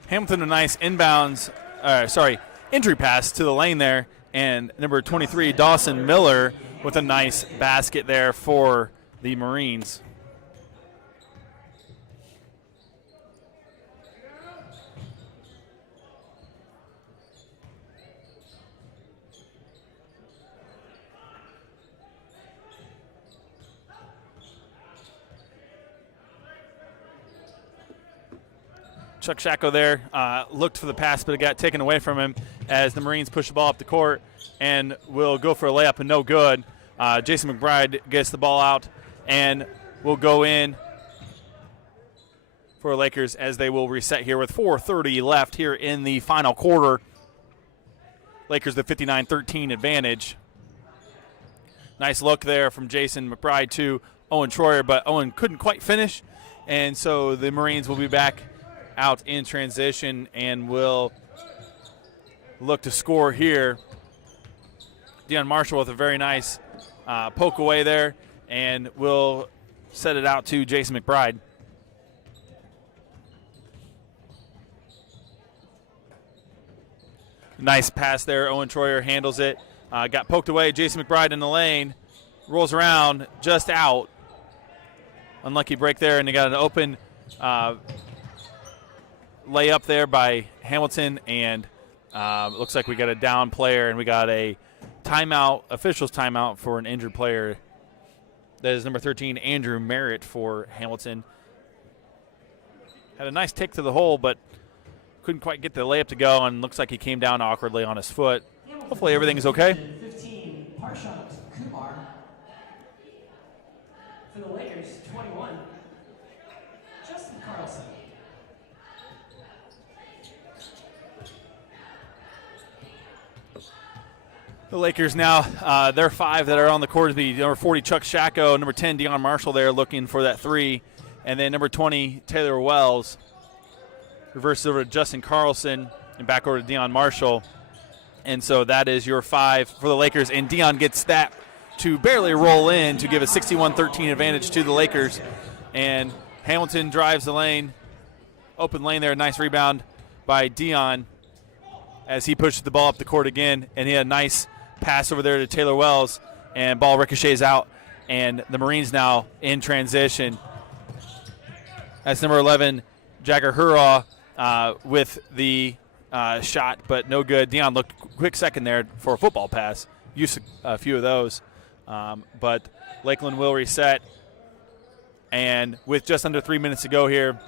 Hamilton a nice entry pass to the lane there, and number 23, Dawson Miller, with a nice basket there for the Marines. Chuck Shacko there looked for the pass, but it got taken away from him as the Marines push the ball up the court and will go for a layup and no good. Jason McBride gets the ball out and will go in for the Lakers as they will reset here with 4:30 left here in the final quarter. Lakers the 59-13 advantage. Nice look there from Jason McBride to Owen Troyer, but Owen couldn't quite finish, and so the Marines will be back out in transition and will look to score here. Deion Marshall with a very nice poke away there, and will set it out to Jason McBride. Nice pass there. Owen Troyer handles it. Got poked away. Jason McBride in the lane. Rolls around, just out. Unlucky break there, and they got an open layup there by Hamilton, and it looks like we got a down player, and we got a timeout, official's timeout for an injured player. That is number 13, Andrew Merritt for Hamilton. Had a nice take to the hole, but couldn't quite get the layup to go, and looks like he came down awkwardly on his foot. Hopefully everything is okay. 15, Parshant Kumar. For the Lakers, 21, Justin Carlson. The Lakers now, their 5 that are on the court is the number 40, Chuck Shacko, number 10, Deion Marshall there looking for that 3, and then number 20, Taylor Wells. Reverses over to Justin Carlson and back over to Deion Marshall. And so that is your 5 for the Lakers, and Deion gets that to barely roll in to give a 61-13 advantage to the Lakers. And Hamilton drives the lane, open lane there, nice rebound by Deion as he pushes the ball up the court again, and he had a nice pass over there to Taylor Wells, and ball ricochets out, and the Marines now in transition. That's number 11, Jagger Hurrah, with the shot, but no good. Deion looked quick second there for a football pass. Used a few of those. But Lakeland will reset. And with just under 3 minutes to go here,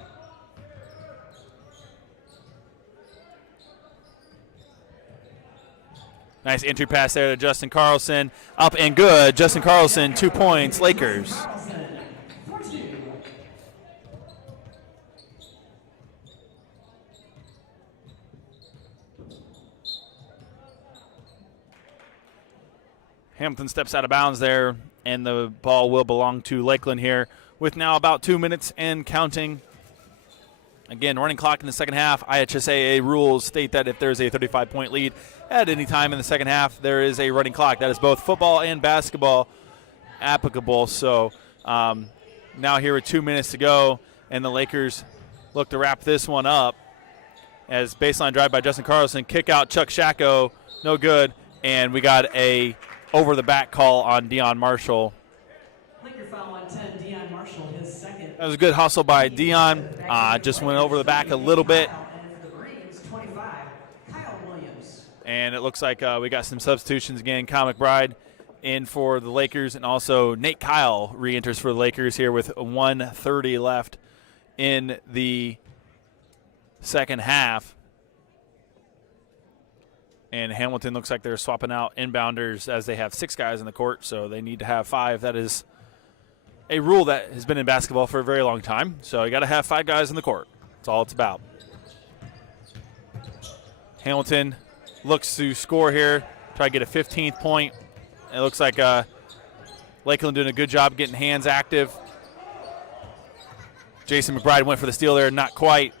nice entry pass there to Justin Carlson. Up and good. Justin Carlson, 2 points. Lakers. Hamilton steps out of bounds there, and the ball will belong to Lakeland here with now about 2 minutes and counting. Again, running clock in the second half. IHSAA rules state that if there's a 35-point lead at any time in the second half, there is a running clock. That is both football and basketball applicable. So now here with 2 minutes to go, and the Lakers look to wrap this one up as baseline drive by Justin Carlson. Kick out Chuck Shacko, no good, and we got a over-the-back call on Deion Marshall. Laker foul on 10, Deion Marshall, his second. That was a good hustle by Deion. Just went over the back a little bit. And for the Marines, 25, Kyle Williams. And it looks like we got some substitutions again. Kyle McBride in for the Lakers, and also Nate Kyle re-enters for the Lakers here with 1:30 left in the second half. And Hamilton looks like they're swapping out inbounders as they have 6 guys in the court, so they need to have 5. That is a rule that has been in basketball for a very long time. So you got to have 5 guys in the court. That's all it's about. Hamilton looks to score here, try to get a 15th point. It looks like Lakeland doing a good job getting hands active. Jason McBride went for the steal there, not quite.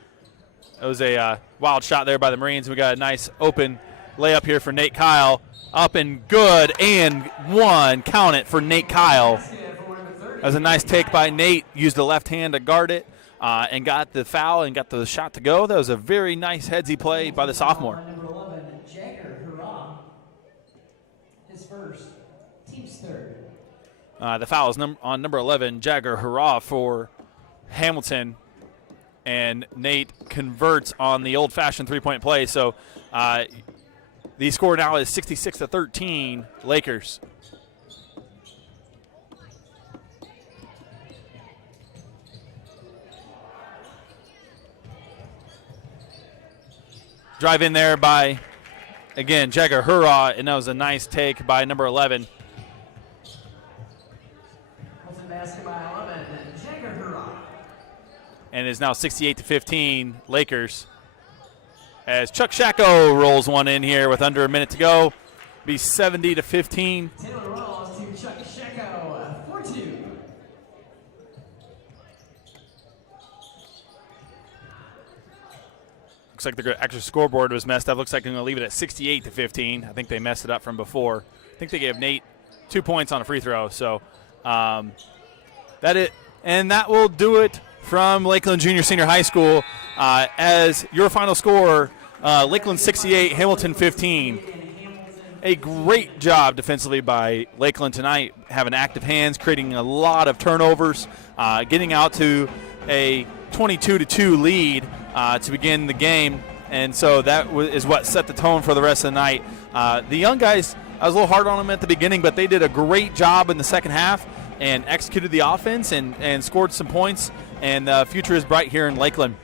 It was a wild shot there by the Marines. We got a nice open layup here for Nate Kyle. Up and good, and one. Count it for Nate Kyle. That was a nice take by Nate. Used the left hand to guard it and got the foul and got the shot to go. That was a very nice headsy play by the sophomore. Number 11, Jagger Hurrah. His first, team's third. The foul is on number 11, Jagger Hurrah for Hamilton. And Nate converts on the old-fashioned three-point play. So the score now is 66-13, Lakers. Drive in there by, again, Jagger Hurrah, and that was a nice take by number 11. Basketball 11, Jagger Hurrah. And is now 68-15 Lakers. As Chuck Shacko rolls one in here with under a minute to go. Be 70-15. 10 rolls to Chuck Shacko, 4-2. Looks like the extra scoreboard was messed up. Looks like they're going to leave it at 68-15. I think they messed it up from before. I think they gave Nate 2 points on a free throw. So that will do it from Lakeland Junior Senior High School. As your final score, Lakeland 68, Hamilton 15. A great job defensively by Lakeland tonight, having active hands, creating a lot of turnovers, getting out to a 22-2 lead to begin the game. And so that is what set the tone for the rest of the night. The young guys, I was a little hard on them at the beginning, but they did a great job in the second half and executed the offense and scored some points. And the future is bright here in Lakeland.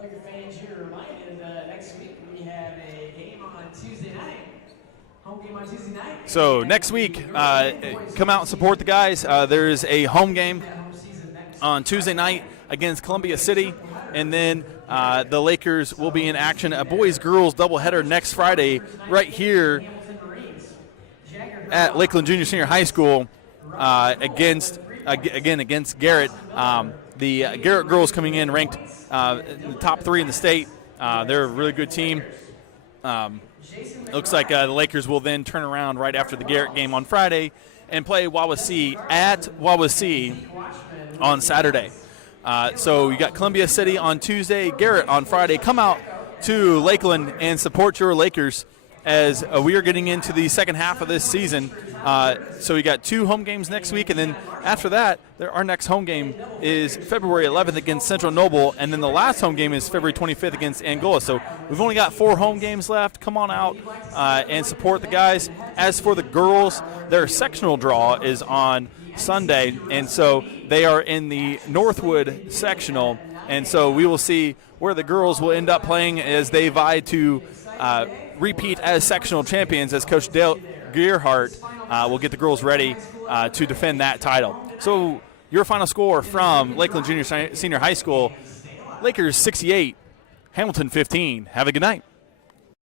Laker fans, you're reminded next week we have a game on Tuesday night. Home game on Tuesday night. So next week, come out and support the guys. There is a home game on Tuesday night against Columbia City. And then the Lakers will be in action, a boys-girls doubleheader next Friday right here at Lakeland Junior Senior High School against Garrett. The Garrett girls coming in ranked in the top 3 in the state. They're a really good team. It looks like the Lakers will then turn around right after the Garrett game on Friday and play Wawasee at Wawasee on Saturday. So you got Columbia City on Tuesday, Garrett on Friday. Come out to Lakeland and support your Lakers as we are getting into the second half of this season. So we got 2 home games next week, and then after that, our next home game is February 11th against Central Noble, and then the last home game is February 25th against Angola. So we've only got 4 home games left. Come on out and support the guys. As for the girls, their sectional draw is on Sunday, and so they are in the Northwood sectional, and so we will see where the girls will end up playing as they vie to repeat as sectional champions, as Coach Dale Gearhart will get the girls ready to defend that title. So your final score from Lakeland Junior Senior High School, Lakers 68, Hamilton 15. Have a good night.